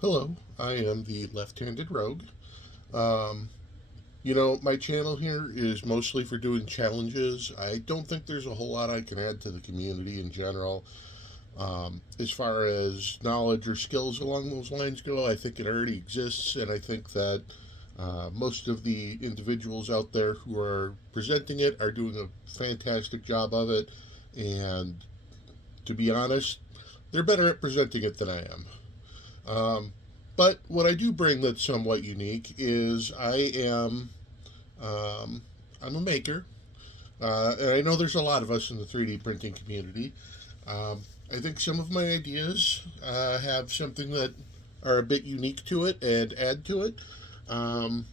Hello, I am the left-handed rogue. Um, my channel here is mostly for doing challenges. I don't think there's a whole lot I can add to the community in general. As far as knowledge or skills along those lines go, I think it already exists, and I think that most of the individuals out there who are presenting it are doing a fantastic job of it. And to be honest, they're better at presenting it than I am. Um, but what I do bring that's somewhat unique is um, I'm a maker, and I know there's a lot of us in the 3D printing community. I think some of my ideas have something that are a bit unique to it and add to it. Um,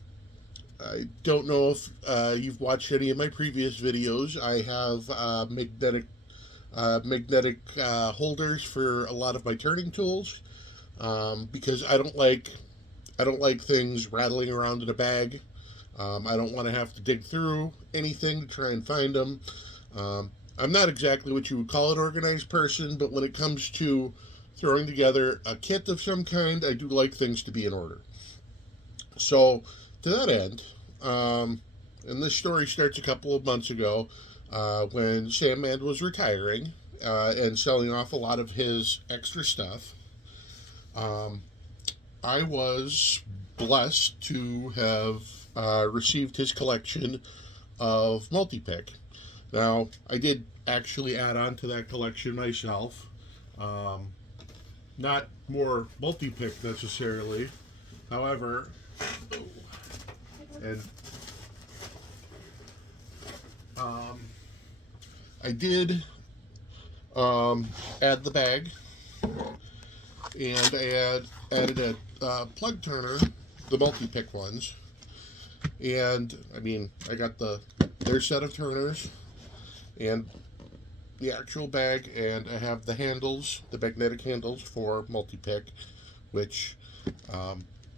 I don't know if you've watched any of my previous videos. I have magnetic holders for a lot of my turning tools because I don't like things rattling around in a bag. I don't want to have to dig through anything to try and find them. I'm not exactly what you would call an organized person, but when it comes to throwing together a kit of some kind, I do like things to be in order. So, to that end, and this story starts a couple of months ago when Sandman was retiring and selling off a lot of his extra stuff. Um, I was blessed to have received his collection of Multipick. Now, I did actually add on to that collection myself. Um, Not more Multipick necessarily. However, and um, I did add the bag, and added a plug turner, the multi-pick ones, and I mean I got their set of turners and the actual bag, and I have the handles, the magnetic handles for multi-pick, which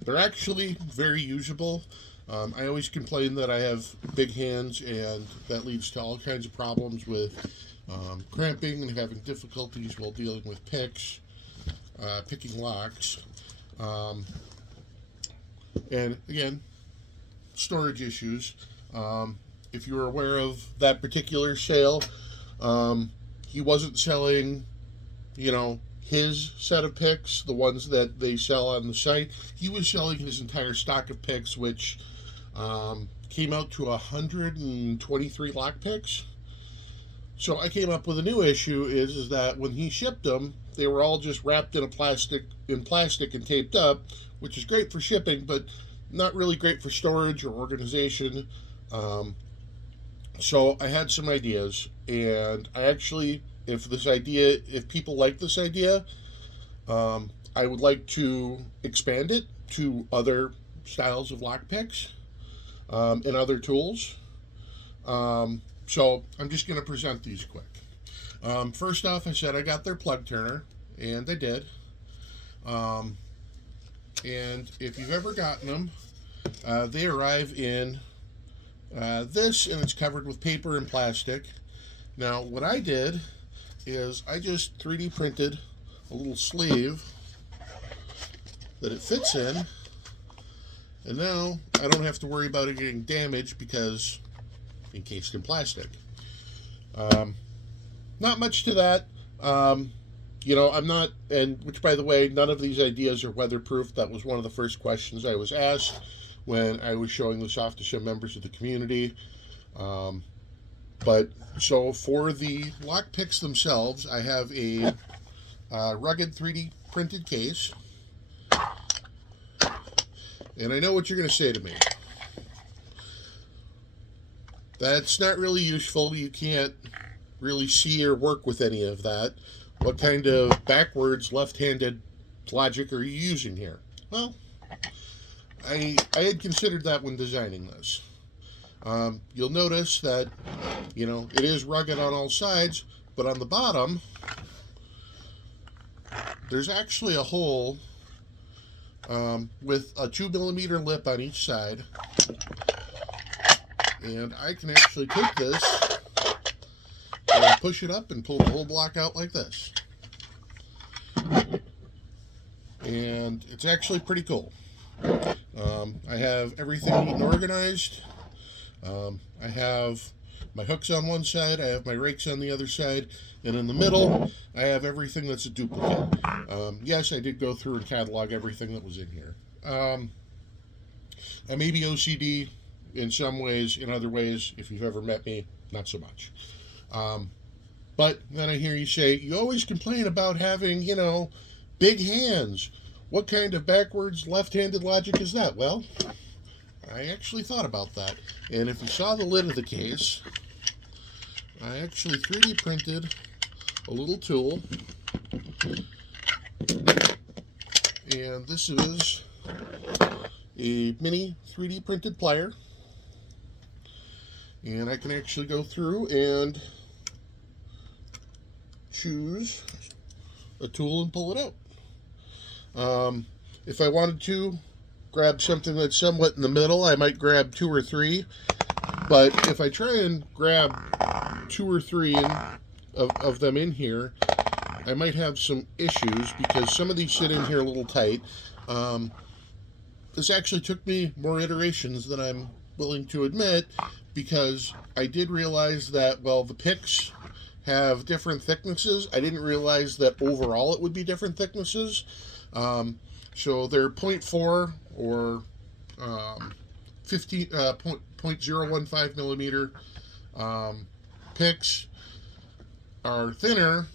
they're actually very usable. I always complain that I have big hands, and that leads to all kinds of problems with cramping and having difficulties while dealing with picks, picking locks, um, and again, storage issues. If you're aware of that particular sale, he wasn't selling, his set of picks, the ones that they sell on the site. He was selling his entire stock of picks, which came out to 123 lock picks. So I came up with a new issue is that when he shipped them, they were all just wrapped in plastic and taped up, which is great for shipping, but not really great for storage or organization. Um, so I had some ideas, and I actually, if people like this idea, I would like to expand it to other styles of lockpicks and other tools. So I'm just going to present these quick. First off, I said I got their plug turner, and I did. Um, and if you've ever gotten them, they arrive in this, and it's covered with paper and plastic. Now, what I did is I just 3D printed a little sleeve that it fits in, and now I don't have to worry about it getting damaged because encased in plastic. Um, Not much to that. I'm not, and which, by the way, none of these ideas are weatherproof. That was one of the first questions I was asked when I was showing this off to some members of the community. Um, but so for the lock picks themselves, I have a rugged 3D printed case, and I know what you're going to say to me. That's not really useful. You can't really see or work with any of that. What kind of backwards left-handed logic are you using here? Well, I had considered that when designing this. You'll notice that, it is rugged on all sides, but on the bottom, there's actually a hole with a 2 millimeter lip on each side. And I can actually take this and push it up and pull the whole block out like this. and it's actually pretty cool. I have everything neat and organized. I have my hooks on one side, I have my rakes on the other side, and in the middle, I have everything that's a duplicate. Yes, I did go through and catalog everything that was in here. I may be OCD in some ways, in other ways, if you've ever met me, not so much. But then I hear you say, you always complain about having, big hands. What kind of backwards left-handed logic is that? Well, I actually thought about that. And if you saw the lid of the case, I actually 3D printed a little tool. And this is a mini 3D printed plier. And I can actually go through and choose a tool and pull it out. If I wanted to grab something that's somewhat in the middle, I might grab 2 or 3. But if I try and grab 2 or 3 of them in here, I might have some issues because some of these sit in here a little tight. This actually took me more iterations than I'm willing to admit, because I did realize that, well, the picks have different thicknesses. I didn't realize that overall it would be different thicknesses. So they're 0.4 or 0.015 millimeter picks are thinner.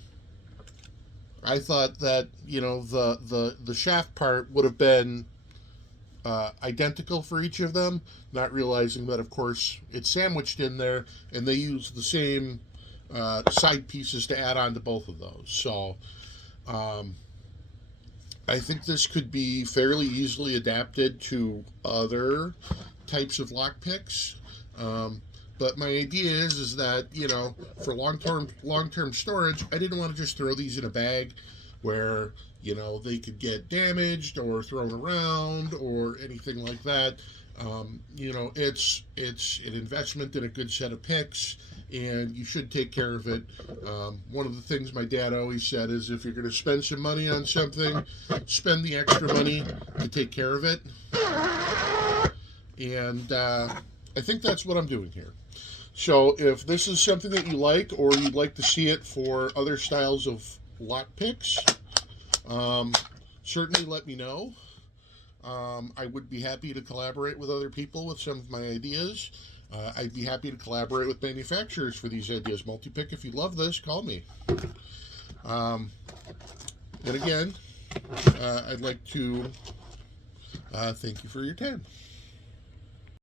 I thought that, the shaft part would have been identical for each of them, not realizing that, of course, it's sandwiched in there, and they use the same side pieces to add on to both of those. So I think this could be fairly easily adapted to other types of lock picks. But my idea is that, for long-term storage, I didn't want to just throw these in a bag where, they could get damaged or thrown around or anything like that. It's an investment in a good set of picks, and you should take care of it. One of the things my dad always said is, if you're going to spend some money on something, spend the extra money to take care of it. And I think that's what I'm doing here. So if this is something that you like, or you'd like to see it for other styles of lock picks, certainly let me know. I would be happy to collaborate with other people with some of my ideas. I'd be happy to collaborate with manufacturers for these ideas. Multipick, if you love this, call me. And again, I'd like to thank you for your time.